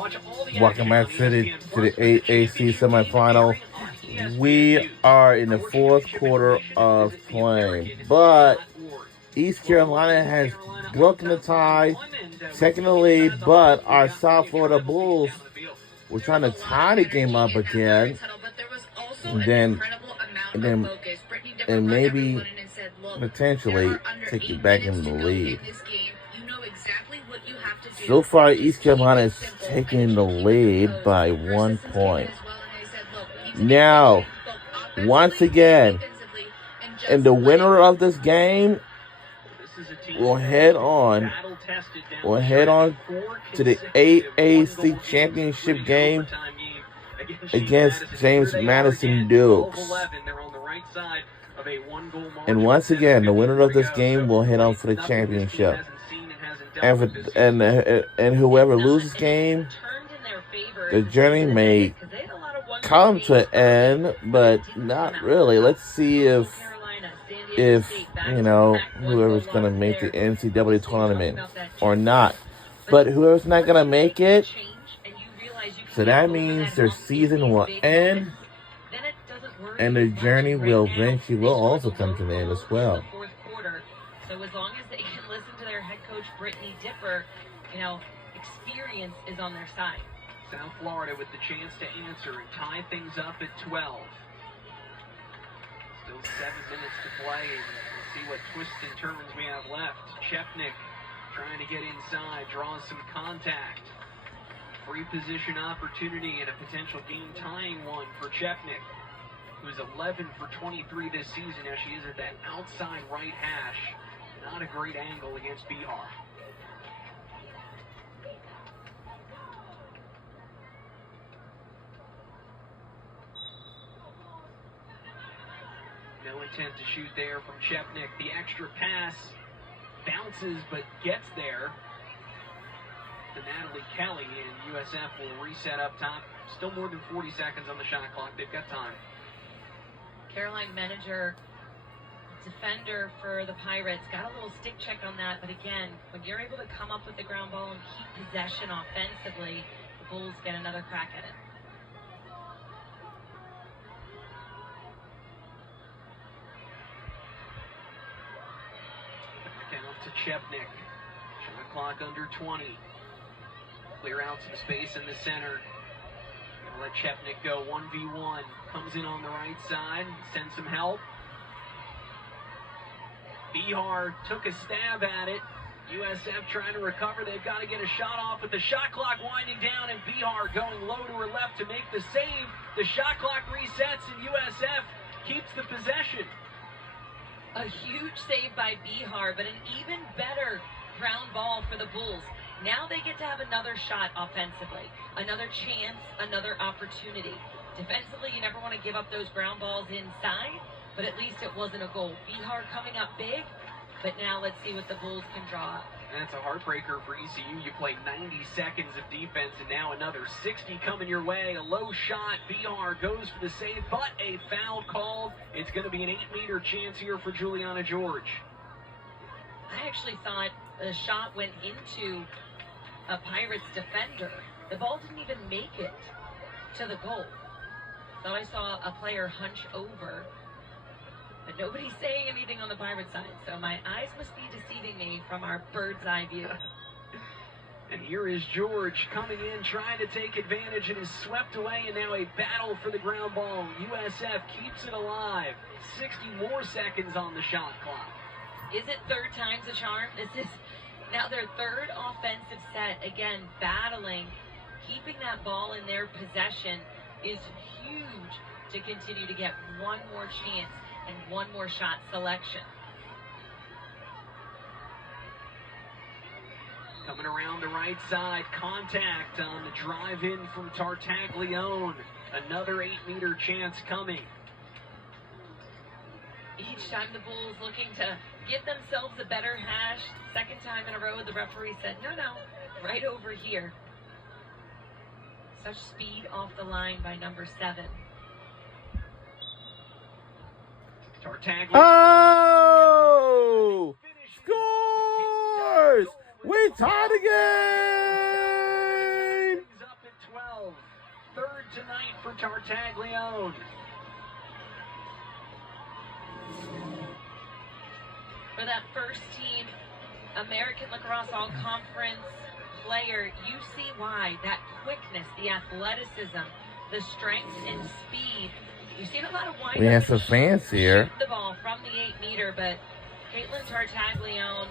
Welcome back to the AAC semifinal. We are in the fourth quarter of play, but East Carolina has broken the tie, taking the lead, but our South Florida Bulls were trying to tie the game up again, and maybe potentially take it back into the lead. So far, East Carolina is taking the lead by 1 point. Now, once again, and the winner of this game will head on to the AAC championship game against James Madison Dukes. And once again, the winner of this game will head on for the championship. And whoever loses game, the journey may come to an end, but not really. Let's see if whoever's going to make the NCAA tournament or not. But whoever's not going to make it, so that means their season will end, and their journey will eventually also come to an end as well. So as long as they can listen to their head coach, Brittany Dipper, experience is on their side. South Florida with the chance to answer and tie things up at 12. Still 7 minutes to play, and we'll see what twists and turns we have left. Chepnik trying to get inside, draws some contact. Free position opportunity and a potential game-tying one for Chepnik, who's 11 for 23 this season as she is at that outside right hash. Not a great angle against Bihar. No intent to shoot there from Chepnik. The extra pass bounces but gets there to Natalie Kelly, and USF will reset up top. Still more than 40 seconds on the shot clock. They've got time. Caroline Menninger, defender for the Pirates, got a little stick check on that, but again, when you're able to come up with the ground ball and keep possession offensively, the Bulls get another crack at it. Back out to Chepnik. Shot clock under 20. Clear out some space in the center. Gonna let Chepnik go 1v1. Comes in on the right side, sends some help. Bihar took a stab at it. USF trying to recover. They've got to get a shot off with the shot clock winding down, and Bihar going low to her left to make the save. The shot clock resets, and USF keeps the possession. A huge save by Bihar, but an even better ground ball for the Bulls. Now they get to have another shot offensively, another chance, another opportunity. Defensively, you never want to give up those ground balls inside, but at least it wasn't a goal. Bihar coming up big, but now let's see what the Bulls can draw up. That's a heartbreaker for ECU. You play 90 seconds of defense, and now another 60 coming your way. A low shot. Bihar goes for the save, but a foul called. It's going to be an 8-meter chance here for Juliana George. I actually thought the shot went into a Pirates defender. The ball didn't even make it to the goal. Thought I saw a player hunch over, but nobody's saying anything on the Pirate side, so my eyes must be deceiving me from our bird's eye view. And here is George coming in, trying to take advantage, and is swept away, and now a battle for the ground ball. USF keeps it alive. 60 more seconds on the shot clock. Is it third time's a charm? This is now their third offensive set. Again, battling, keeping that ball in their possession is huge to continue to get one more chance and one more shot selection. Coming around the right side, contact on the drive-in from Tartaglione. Another 8-meter chance coming. Each time the Bulls looking to give themselves a better hash. Second time in a row, the referee said, no, right over here. Such speed off the line by number 7. Tartaglione. Oh! Scores! We tied the game! for Tartaglione. For that first team American Lacrosse All-Conference player, you see why. That quickness, the athleticism, the strength and speed. You've seen a lot of wind-up. We have some fans here. Shoot the ball from the 8-meter, but Caitlin Tartaglione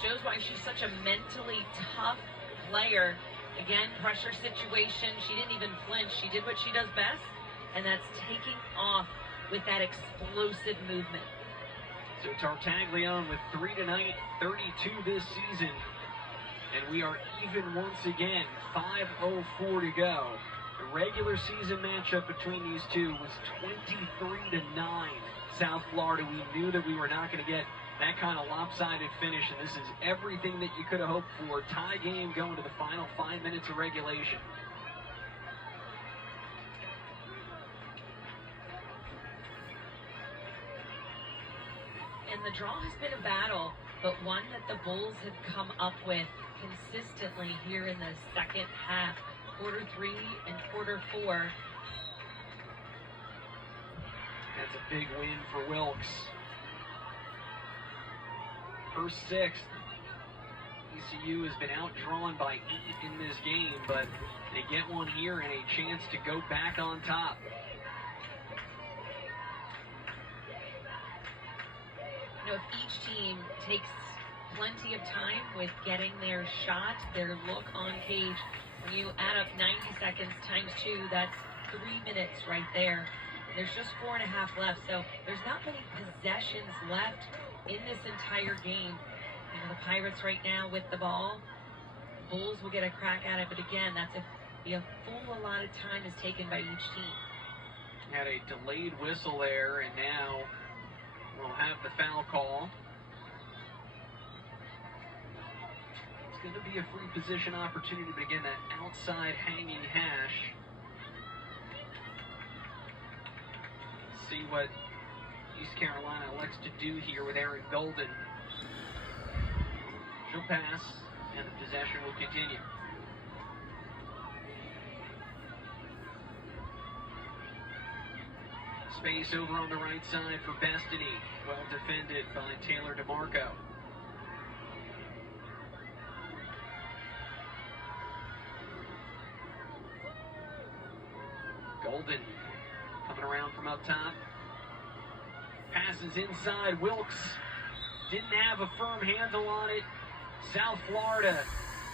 shows why she's such a mentally tough player. Again, pressure situation. She didn't even flinch. She did what she does best, and that's taking off with that explosive movement. So Tartaglione with 3 tonight, 32 this season. And we are even once again, 5:04 to go. The regular season matchup between these two was 23-9 South Florida. We knew that we were not going to get that kind of lopsided finish, and this is everything that you could have hoped for. Tie game going to the final 5 minutes of regulation. And the draw has been a battle, but one that the Bulls have come up with consistently here in the second half, quarter 3 and quarter 4. That's a big win for Wilkes. Her 6th. ECU has been outdrawn by 8 in this game, but they get one here and a chance to go back on top. You know, if each team takes plenty of time with getting their shot, their look on cage, when you add up 90 seconds times 2, that's 3 minutes right there. There's just 4.5 left, so there's not many possessions left in this entire game. You know, the Pirates right now with the ball, Bulls will get a crack at it, but again, that's a full allotted time is taken by each team. Had a delayed whistle there, and now we'll have the foul call. It's going to be a free position opportunity, but again, that outside hanging hash. See what East Carolina elects to do here with Erin Golden. She'll pass, and the possession will continue. Space over on the right side for Bestany. Well defended by Taylor DeMarco. Golden coming around from up top. Passes inside. Wilkes didn't have a firm handle on it. South Florida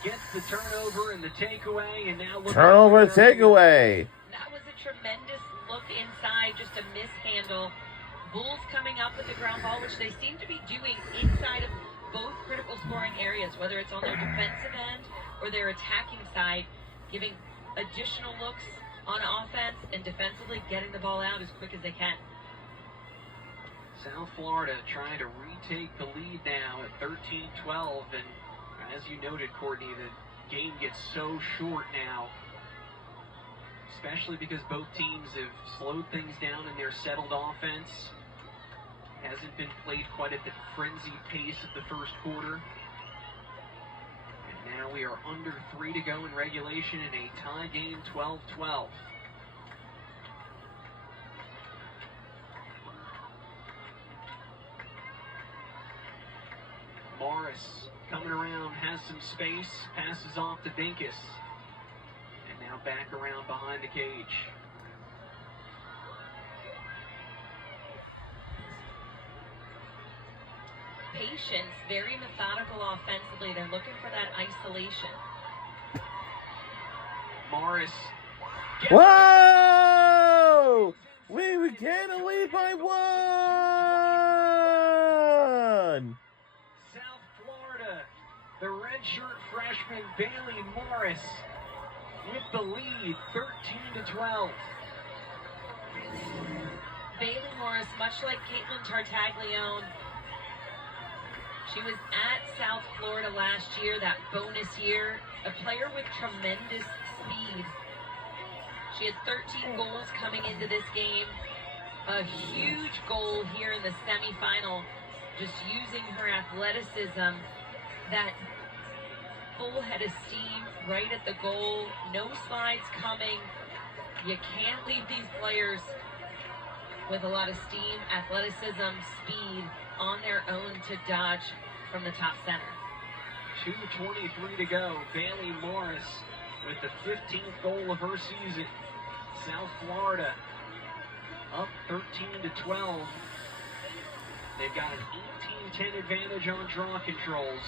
gets the turnover and the takeaway, and now turnover takeaway. That was a tremendous look inside, just a mishandle. Bulls coming up with the ground ball, which they seem to be doing inside of both critical scoring areas, whether it's on their defensive end or their attacking side, giving additional looks on offense and defensively getting the ball out as quick as they can. South Florida trying to retake the lead now at 13-12, and as you noted, Courtney, the game gets so short now, especially because both teams have slowed things down in their settled offense. Hasn't been played quite at the frenzied pace of the first quarter. And now we are under 3 to go in regulation in a tie game, 12-12. Morris coming around, has some space, passes off to Binkus. And now back around behind the cage. Patience, very methodical offensively. They're looking for that isolation. Morris. Whoa! We gained a lead by 1! South Florida, the redshirt freshman Bailey Morris with the lead, 13-12. Bailey Morris, much like Caitlin Tartaglione, she was at South Florida last year, that bonus year, a player with tremendous speed. She had 13 goals coming into this game, a huge goal here in the semifinal, just using her athleticism, that full head of steam right at the goal, no slides coming. You can't leave these players with a lot of steam, athleticism, speed on their own to dodge from the top center. 2:23 to go. Bailey Morris with the 15th goal of her season. South Florida up 13-12. They've got an 18-10 advantage on draw controls.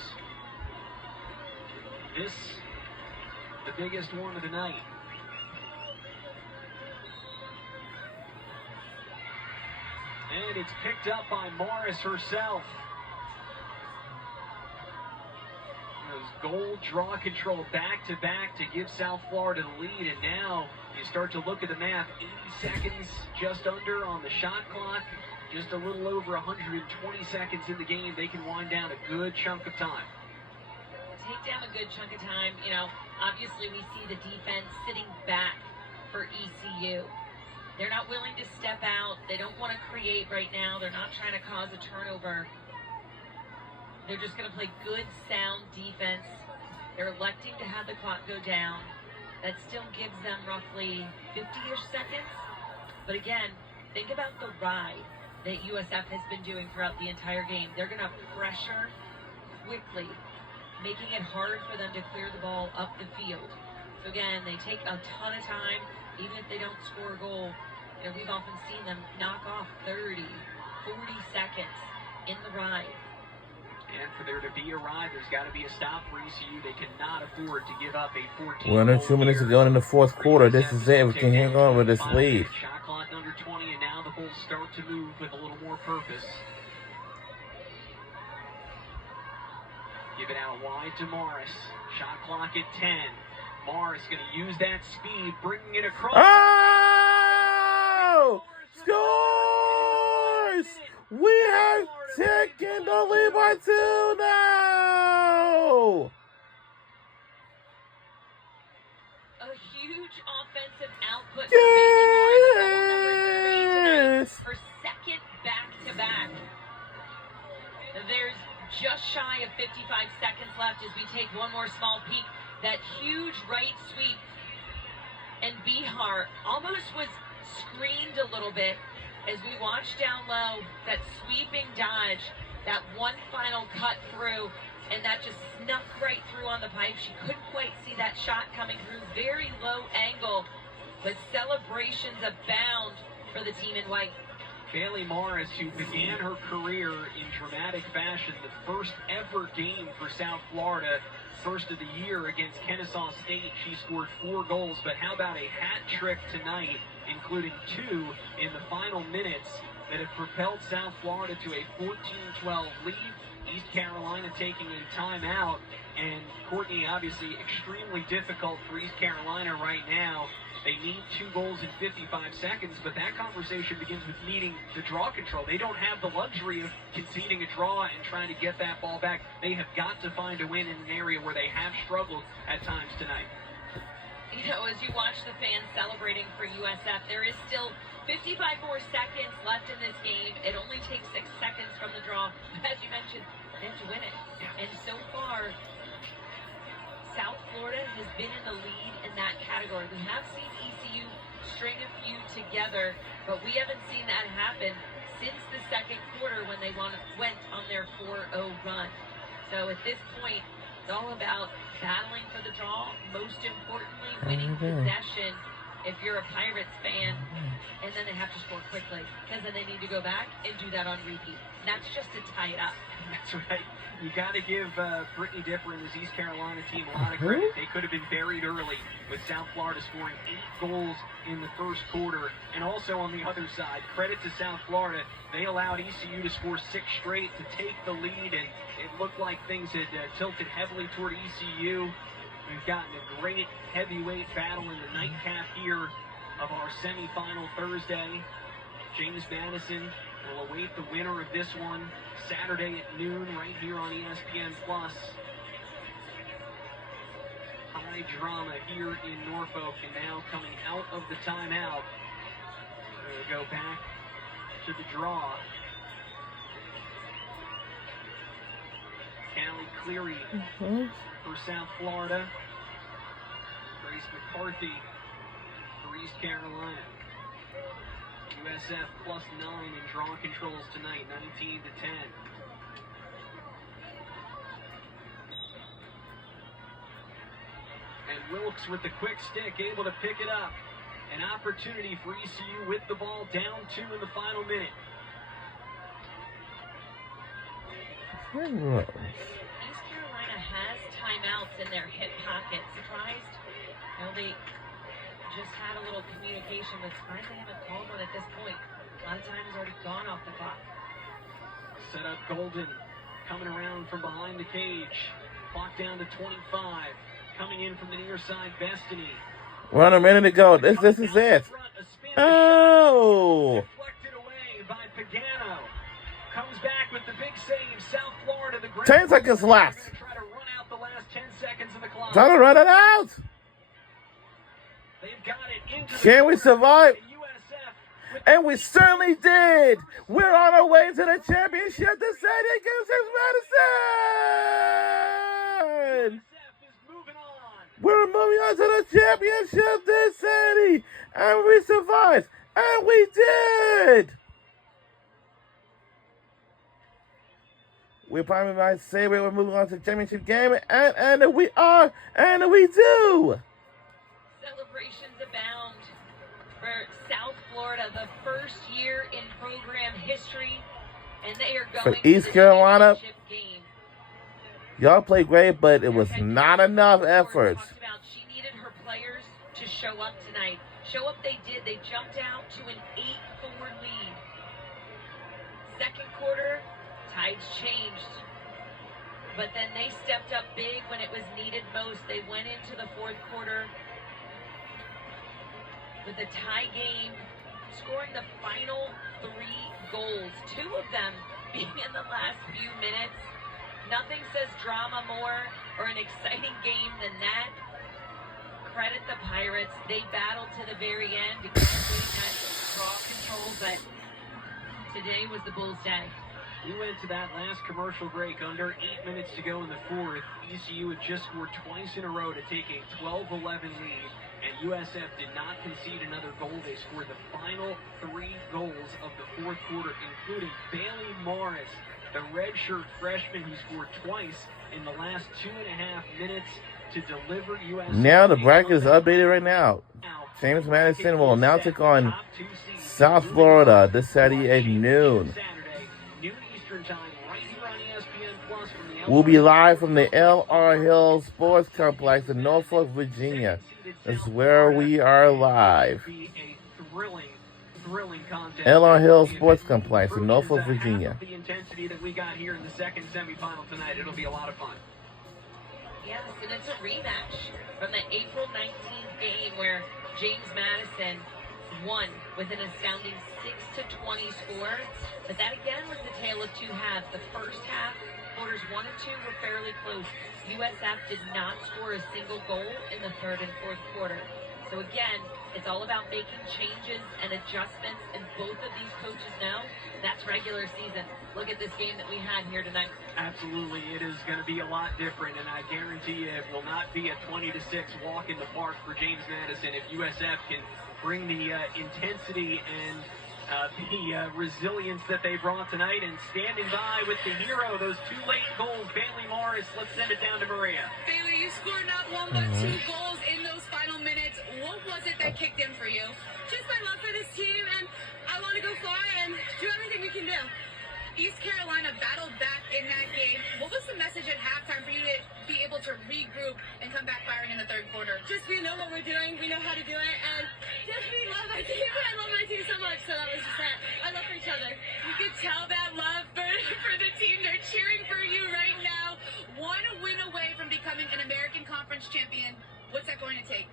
This, the biggest one of the night. And it's picked up by Morris herself. Those goal draw control back-to-back to give South Florida the lead. And now you start to look at the map. 80 seconds just under on the shot clock. Just a little over 120 seconds in the game. They can wind down a good chunk of time. Take down a good chunk of time. You know, obviously we see the defense sitting back for ECU. They're not willing to step out. They don't want to create right now. They're not trying to cause a turnover. They're just going to play good, sound defense. They're electing to have the clock go down. That still gives them roughly 50-ish seconds. But again, think about the ride that USF has been doing throughout the entire game. They're going to pressure quickly, making it hard for them to clear the ball up the field. So again, they take a ton of time, even if they don't score a goal. You know, we've often seen them knock off 30, 40 seconds in the ride. And for there to be a ride, there's got to be a stop for ECU. They cannot afford to give up a 14. We're under 2 minutes to go in the fourth quarter. This is it. We can hang on with this lead. Shot clock under 20, and now the Bulls start to move with a little more purpose. Give it out wide to Morris. Shot clock at 10. Morris going to use that speed, bringing it across. Oh! Scores! We have taken the lead by 2 now! A huge offensive output for Yes! Bailey Morris, her second back-to-back. There's just shy of 55 seconds left as we take one more small peek. That huge right sweep, and Bihar almost was screened a little bit as we watched down low. That sweeping dodge, that one final cut through, and that just snuck right through on the pipe. She couldn't quite see that shot coming through. Very low angle, but celebrations abound for the team in white. Bailey Morris, who began her career in dramatic fashion, the first ever game for South Florida, first of the year against Kennesaw State. She scored 4 goals, but how about a hat trick tonight, including 2 in the final minutes that have propelled South Florida to a 14-12 lead. East Carolina taking a timeout, and Courtney, obviously extremely difficult for East Carolina right now. They need 2 goals in 55 seconds, but that conversation begins with needing the draw control. They don't have the luxury of conceding a draw and trying to get that ball back. They have got to find a win in an area where they have struggled at times tonight. You know, as you watch the fans celebrating for USF, there is still 55 more seconds left in this game. It only takes 6 seconds from the draw. As you mentioned, they have to win it. And so far, South Florida has been in the lead in that category. We have seen ECU string a few together, but we haven't seen that happen since the second quarter when they went on their 4-0 run. So at this point, it's all about battling for the draw, most importantly, winning possession if you're a Pirates fan, and then they have to score quickly, because then they need to go back and do that on repeat. And that's just to tie it up. That's right. You got to give Brittany Dipper and this East Carolina team a lot of credit. They could have been buried early with South Florida scoring 8 goals in the first quarter. And also on the other side, credit to South Florida. They allowed ECU to score 6 straight to take the lead, and it looked like things had tilted heavily toward ECU. We've gotten a great heavyweight battle in the nightcap here of our semifinal Thursday. James Madison will await the winner of this one Saturday at noon right here on ESPN+. High drama here in Norfolk, and now coming out of the timeout. We'll go back to the draw. Callie Cleary for South Florida. Grace McCarthy for for East Carolina. USF +9 in draw controls tonight, 19-10. And Wilkes with the quick stick, able to pick it up. An opportunity for ECU with the ball, down 2 in the final minute. East Carolina has timeouts in their hip pocket. Surprised? They just had a little communication, but surprised they haven't called one at this point. A lot of time has already gone off the clock. Set up Golden, coming around from behind the cage. Clock down to 25. Coming in from the near side, Bestany. 1 minute to go. This is it. Oh! Deflected away by Pagano. Comes back with the big save. South Florida, the 10 seconds left. Try to run out the last 10 seconds of the clock. Trying to run it out. They've got it into the Can we survive? USF And we certainly did. We're on our way to the championship. The San Diego James Madison. is moving on. We're moving on to the championship this city. And we survived. And we did. We probably might say we were moving on to the championship game. And we are. And we do. Celebrations abound for South Florida, the first year in program history, and they are going For East to the Carolina, championship game. y'all played great, but it was not enough effort. Talked about she needed her players to show up tonight. Show up they did. They jumped out to an 8-4 lead. Second quarter, tides changed. But then they stepped up big when it was needed most. They went into the fourth quarter with a tie game, scoring the final 3 goals, 2 of them being in the last few minutes. Nothing says drama more or an exciting game than that. Credit the Pirates. They battled to the very end to complete that draw control, but today was the Bulls' day. We went to that last commercial break under 8 minutes to go in the fourth. ECU had just scored twice in a row to take a 12-11 lead, and USF did not concede another goal. They scored the final 3 goals of the fourth quarter, including Bailey Morris, the redshirt freshman who scored twice in the last 2.5 minutes to deliver USF. Now the bracket is updated right now. James Madison will now take on South Florida this Saturday at noon. We'll be live from the L.R. Hill Sports Complex in Norfolk, Virginia. That's where we are live. L.R. Hill Sports Complex in Norfolk, Virginia. The intensity that we got here in the second semifinal tonight, it'll be a lot of fun. Yes, and it's a rematch from the April 19th game where James Madison won with an astounding 6-20 score. But that again was the tale of 2 halves. The first half, quarters 1 and 2 were fairly close. USF did not score a single goal in the third and fourth quarter. So again, it's all about making changes and adjustments, and both of these coaches know that's regular season. Look at this game that we had here tonight. Absolutely, it is going to be a lot different, and I guarantee you it will not be a 20-6 walk in the park for James Madison if USF can bring the intensity and the resilience that they brought tonight. And standing by with the hero, those 2 late goals, Bailey Morris. Let's send it down to Maria. Bailey, you scored not 1 but 2 goals in those final minutes. What was it that kicked in for you? Just my love for this team, and I want to go far and do everything we can do. East Carolina battled back in that game. What was the message at halftime for you to be able to regroup and come back firing in the third quarter? Just we know what we're doing, we know how to do it, and just we love our team. I love my team so much, so that was just that. I love for each other. You could tell that love for the team. They're cheering for you right now. 1 win away from becoming an American Conference champion. What's that going to take?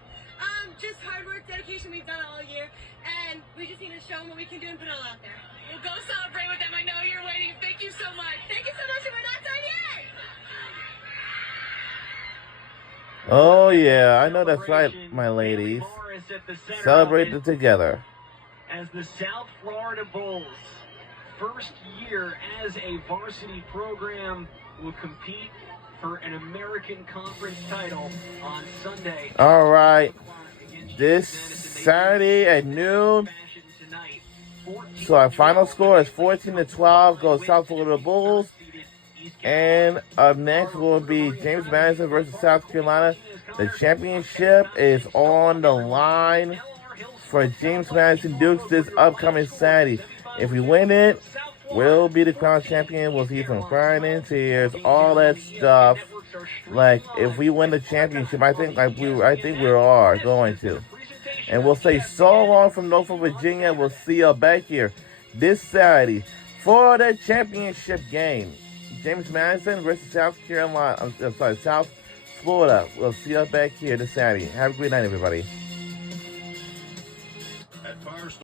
Just hard work, dedication. We've done it all year, and we just need to show them what we can do and put it all out there. We'll go celebrate with them. I know you're waiting. Thank you so much. Thank you so much, and we're not done yet. Oh yeah, I know that's right, my ladies. Celebrate it together. As the South Florida Bulls, first year as a varsity program, will compete for an American Conference title on Sunday. All right, this Saturday at noon. So our final score is 14-12. Goes South Florida Bulls. And up next will be James Madison versus South Carolina. The championship is on the line for James Madison Dukes this upcoming Saturday. If we win it, we'll be the crown champion. We'll see some crying and tears, all that stuff. Like if we win the championship, I think we are going to. And we'll say so long from Norfolk, Virginia. We'll see you back here this Saturday for the championship game. James Madison versus South Carolina. South Florida. We'll see you back here this Saturday. Have a great night, everybody.